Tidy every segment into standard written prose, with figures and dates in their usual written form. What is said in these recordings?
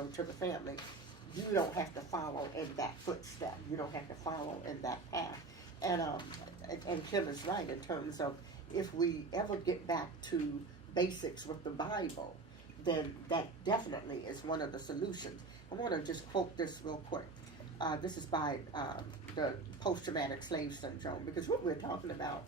to the family, you don't have to follow in that footstep. You don't have to follow in that path. And Kim is right in terms of if we ever get back to basics with the Bible, then that definitely is one of the solutions. I want to just quote this real quick. This is by the post-traumatic slave syndrome, because what we're talking about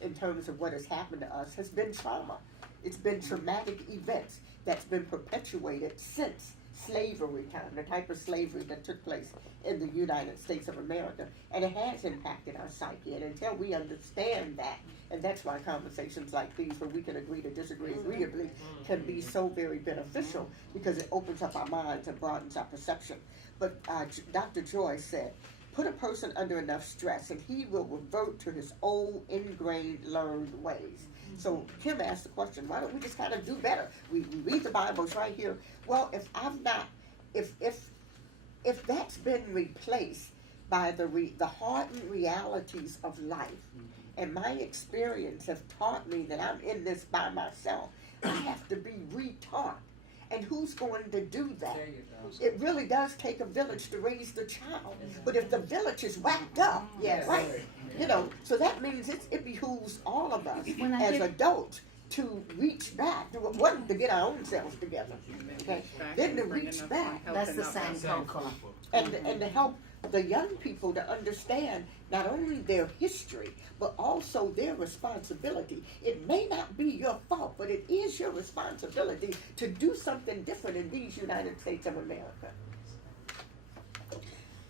in terms of what has happened to us has been trauma. It's been traumatic events that's been perpetuated since slavery time, the type of slavery that took place in the United States of America. And it has impacted our psyche. And until we understand that, and that's why conversations like these, where we can agree to disagree agreeably, can be so very beneficial, because it opens up our minds and broadens our perception. But Dr. Joy said, put a person under enough stress and he will revert to his old ingrained learned ways. So Kim asked the question, why don't we just kind of do better? We read the Bible, it's right here. Well, if that's been replaced by the hardened realities of life, and my experience have taught me that I'm in this by myself, I have to be retaught. And who's going to do that? It really does take a village to raise the child. But if the village is whacked up, Yes. right? So that means it behooves all of us as adults to reach back to get our own selves together. Okay? Then to reach back. That's the same culture. And to help the young people to understand not only their history, but also their responsibility. It may not be your fault, but it is your responsibility to do something different in these United States of America.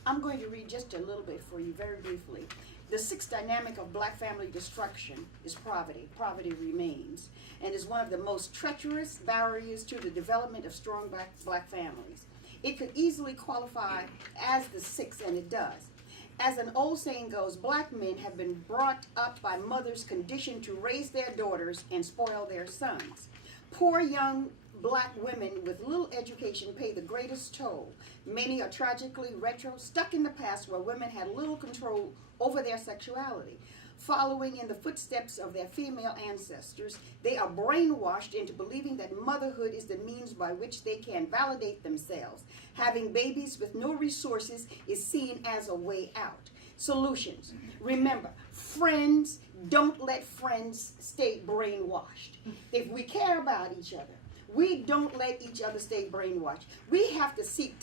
I'm going to read just a little bit for you very briefly. The sixth dynamic of black family destruction is poverty. Poverty remains and is one of the most treacherous barriers to the development of strong black families. It could easily qualify as the sixth, and it does. As an old saying goes, black men have been brought up by mothers conditioned to raise their daughters and spoil their sons. Poor young black women with little education pay the greatest toll. Many are tragically stuck in the past where women had little control over their sexuality. Following in the footsteps of their female ancestors, they are brainwashed into believing that motherhood is the means by which they can validate themselves. Having babies with no resources is seen as a way out. Solutions. Remember, friends, don't let friends stay brainwashed. If we care about each other, we don't let each other stay brainwashed. We have to seek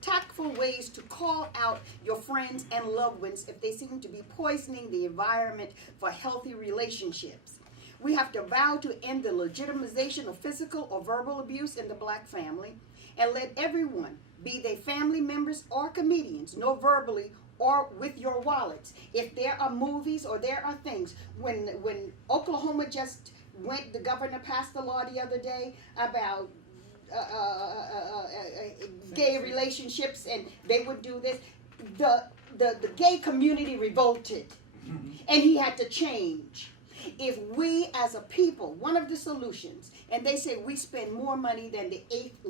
tactful ways to call out your friends and loved ones if they seem to be poisoning the environment for healthy relationships. We have to vow to end the legitimization of physical or verbal abuse in the black family, and let everyone, be they family members or comedians, know verbally or with your wallets. If there are movies or there are things, when Oklahoma just the governor passed the law the other day about gay relationships, and they would do this. The gay community revolted, and he had to change. If we as a people, one of the solutions, and they say we spend more money than the eighth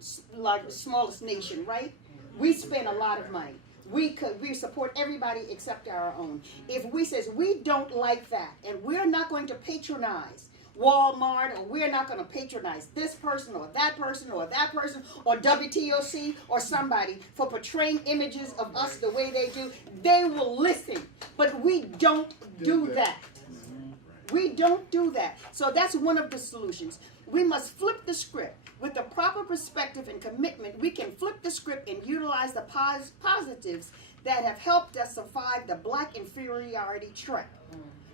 smallest nation, right? We spend a lot of money. We support everybody except our own. If we says we don't like that, and we're not going to patronize Walmart, or we're not going to patronize this person or that person or that person or WTOC or somebody for portraying images of us the way they do, they will listen. But we don't do that. We don't do that. So that's one of the solutions. We must flip the script. With the proper perspective and commitment, we can flip the script and utilize the positives that have helped us survive the black inferiority trap.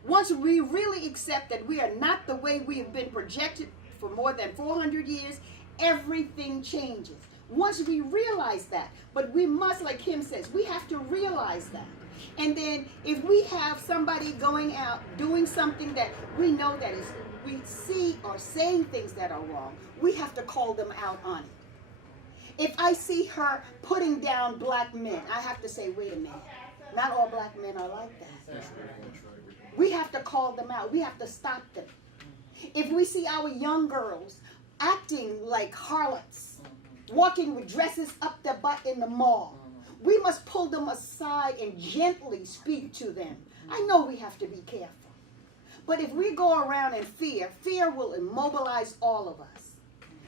Once we really accept that we are not the way we have been projected for more than 400 years, everything changes. Once we realize that, but we must, like Kim says, we have to realize that. And then if we have somebody going out doing something that we know that is, we see or saying things that are wrong, we have to call them out on it. If I see her putting down black men, I have to say, wait a minute, not all black men are like that. We have to call them out. We have to stop them. If we see our young girls acting like harlots, walking with dresses up their butt in the mall, we must pull them aside and gently speak to them. I know we have to be careful. But if we go around in fear, fear will immobilize all of us.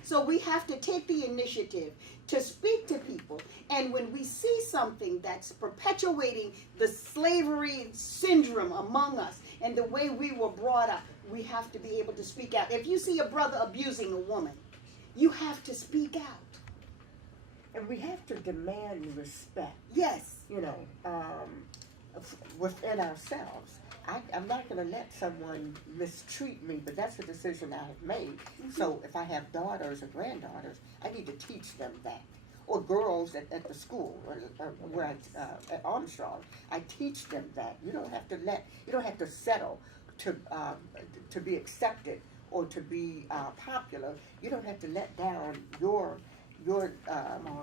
So we have to take the initiative to speak to people. And when we see something that's perpetuating the slavery syndrome among us and the way we were brought up, we have to be able to speak out. If you see a brother abusing a woman, you have to speak out. And we have to demand respect, Yes. you know, within ourselves. I'm not going to let someone mistreat me, but that's a decision I have made. So if I have daughters or granddaughters, I need to teach them that. Or girls at the school or where at Armstrong, I teach them that you don't have to settle to be accepted or to be popular. You don't have to let down your moral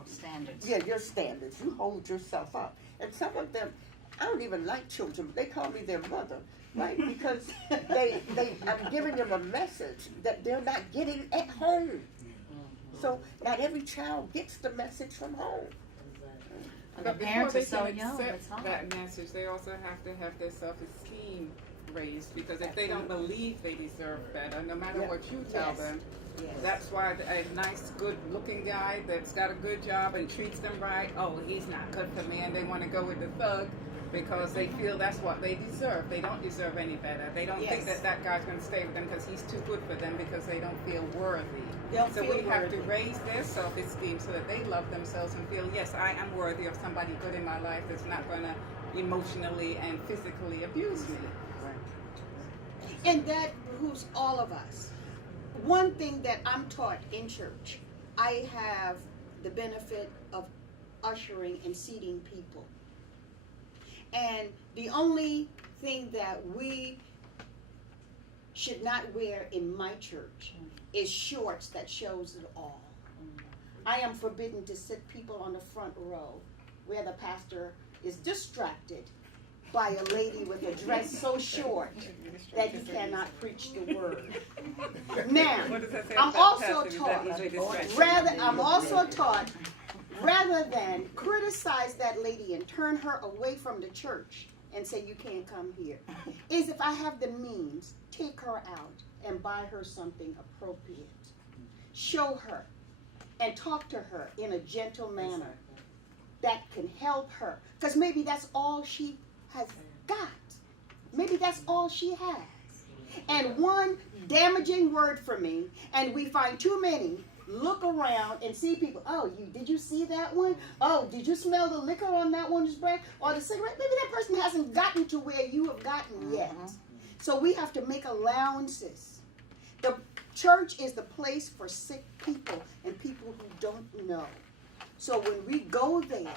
standards. Yeah, your standards. You hold yourself up. And some of them, I don't even like children, but they call me their mother, right? Because I'm giving them a message that they're not getting at home. So not every child gets the message from home. And But the before parents they are so can young, it's accept hard. that message, they also have to have their self-esteem raised, because if they don't believe they deserve better, no matter Yeah. what you tell Yes. them, Yes. that's why a nice, good-looking guy that's got a good job and treats them right, oh, he's not good for me, and they want to go with the thug because they feel that's what they deserve. They don't deserve any better. They don't think Yes. that guy's going to stay with them because he's too good for them, because they don't feel worthy. Don't So feel we have to worthy. raise their self-esteem so that they love themselves and feel, yes, I am worthy of somebody good in my life that's not going to emotionally and physically abuse me. And that behooves all of us. One thing that I'm taught in church, I have the benefit of ushering and seating people. And the only thing that we should not wear in my church is shorts that shows it all. I am forbidden to sit people on the front row where the pastor is distracted by a lady with a dress so short that he cannot preach the word. Now, What does that say I'm about also pastor? Is that taught, easily distracted? rather than criticize that lady and turn her away from the church and say you can't come here, is if I have the means, take her out and buy her something appropriate. Show her and talk to her in a gentle manner that can help her. Because maybe that's all she has got. Maybe that's all she has. And one damaging word for me, and we find too many, look around and see people, oh, did you see that one? Oh, did you smell the liquor on that one's breath? Or the cigarette? Maybe that person hasn't gotten to where you have gotten yet. So we have to make allowances. The church is the place for sick people and people who don't know. So when we go there,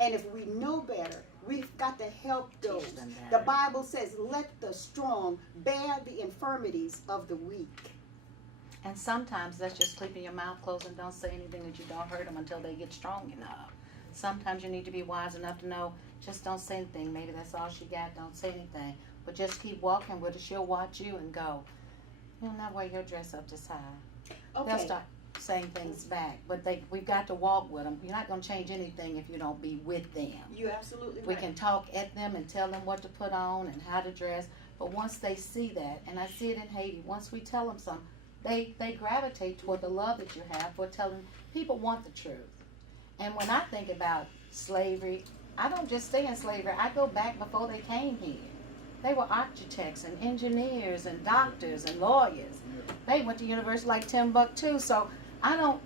and if we know better, we've got to help those. Teach them The better. Bible says, let the strong bear the infirmities of the weak. And sometimes that's just keeping your mouth closed and don't say anything that you don't hurt them until they get strong enough. Sometimes you need to be wise enough to know, just don't say anything. Maybe that's all she got, don't say anything. But just keep walking with her. She'll watch you and go, you'll not wear your dress up this high. They'll Okay. start saying things back. But we've got to walk with them. You're not going to change anything if you don't be with them. You're absolutely We right. can talk at them and tell them what to put on and how to dress. But once they see that, and I see it in Haiti, once we tell them something, they gravitate toward the love that you have for telling people want the truth. And when I think about slavery, I don't just stay in slavery. I go back before they came here. They were architects and engineers and doctors and lawyers. They went to university like Timbuktu. So I know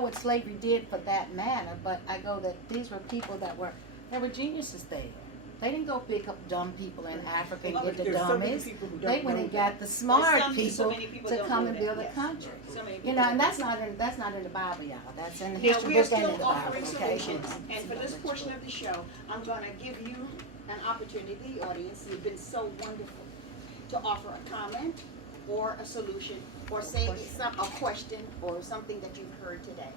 what slavery did for that matter, but I go that these were people that were geniuses there. They didn't go pick up dumb people in Africa and get the There's so many dummies. people who don't They went know and that. got the smart so people many people to don't come know and that, build a yes. country. So many You people know, don't and know. that's not in the Bible, y'all. That's in the Now, history we are book and in still the Bible. offering Okay. solutions, and for this portion of the show, I'm going to give you an opportunity, the audience, you've been so wonderful, to offer a comment or a solution or say a question or something that you've heard today.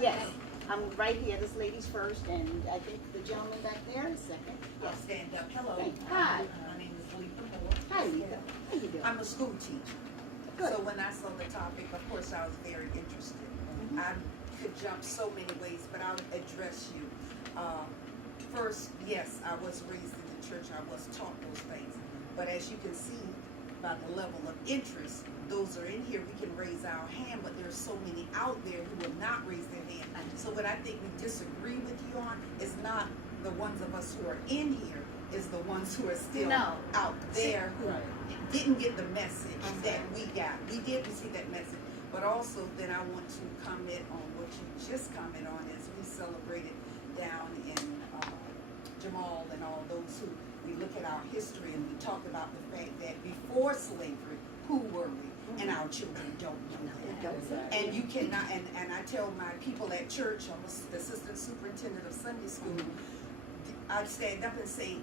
Yes, I'm right here. This lady's first, and I think the gentleman back there is second. I'll Yes. stand up. Hello. Hi. My name is Lisa Moore. Hi, Lisa. How you doing? I'm a school teacher. Good. So when I saw the topic, of course, I was very interested. I could jump so many ways, but I'll address you. First, yes, I was raised in the church. I was taught those things. But as you can see, about the level of interest. Those are in here, we can raise our hand, but there's so many out there who will not raise their hand. So what I think we disagree with you on is not the ones of us who are in here, is the ones who are still No. out there who Right. didn't get the message that we got. We did receive that message. But also then I want to comment on what you just commented on as we celebrated down in Jamal and all those who, we look at our history and we talk about the fact that before slavery, who were we? And our children don't know that. And you cannot, and I tell my people at church, I'm the assistant superintendent of Sunday school, I'd stand up and say,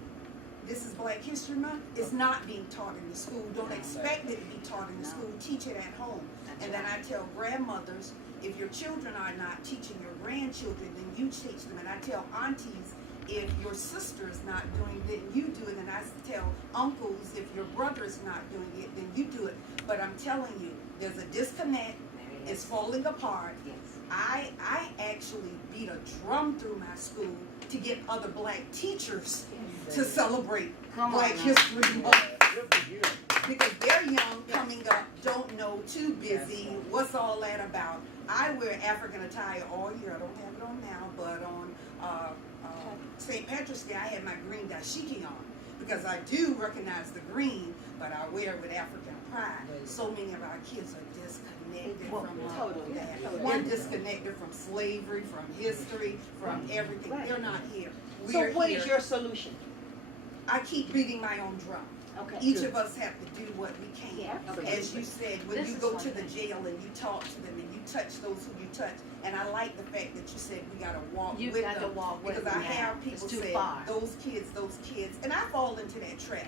this is Black History Month. It's not being taught in the school. Don't expect it to be taught in the school. Teach it at home. And then I tell grandmothers, if your children are not teaching your grandchildren, then you teach them. And I tell aunties, if your sister is not doing it, then you do it. And I tell uncles, if your brother is not doing it, then you do it. But I'm telling you, there's a disconnect. It's falling apart. Yes. I actually beat a drum through my school to get other Black teachers to celebrate Come on Black now. History Month. Good for you. Because they're young, coming up, don't know, too busy. What's all that about? I wear African attire all year. I don't have it on now, but on St. Patrick's Day, I had my green dashiki on because I do recognize the green, but I wear it with African pride. So many of our kids are disconnected from all of Totally. that. Totally. They're disconnected from slavery, from history, from everything. Right. They're not here. So We're what here. is your solution? I keep beating my own drum. Okay. Each of us have to do what we can. Yeah. As you said, when This you is go one to the thing. jail and you talk to them and you touch those who you touch, and I like the fact that you said we gotta walk You with got to them. walk with Because I them now. have It's people too say, far. those kids, and I fall into that trap.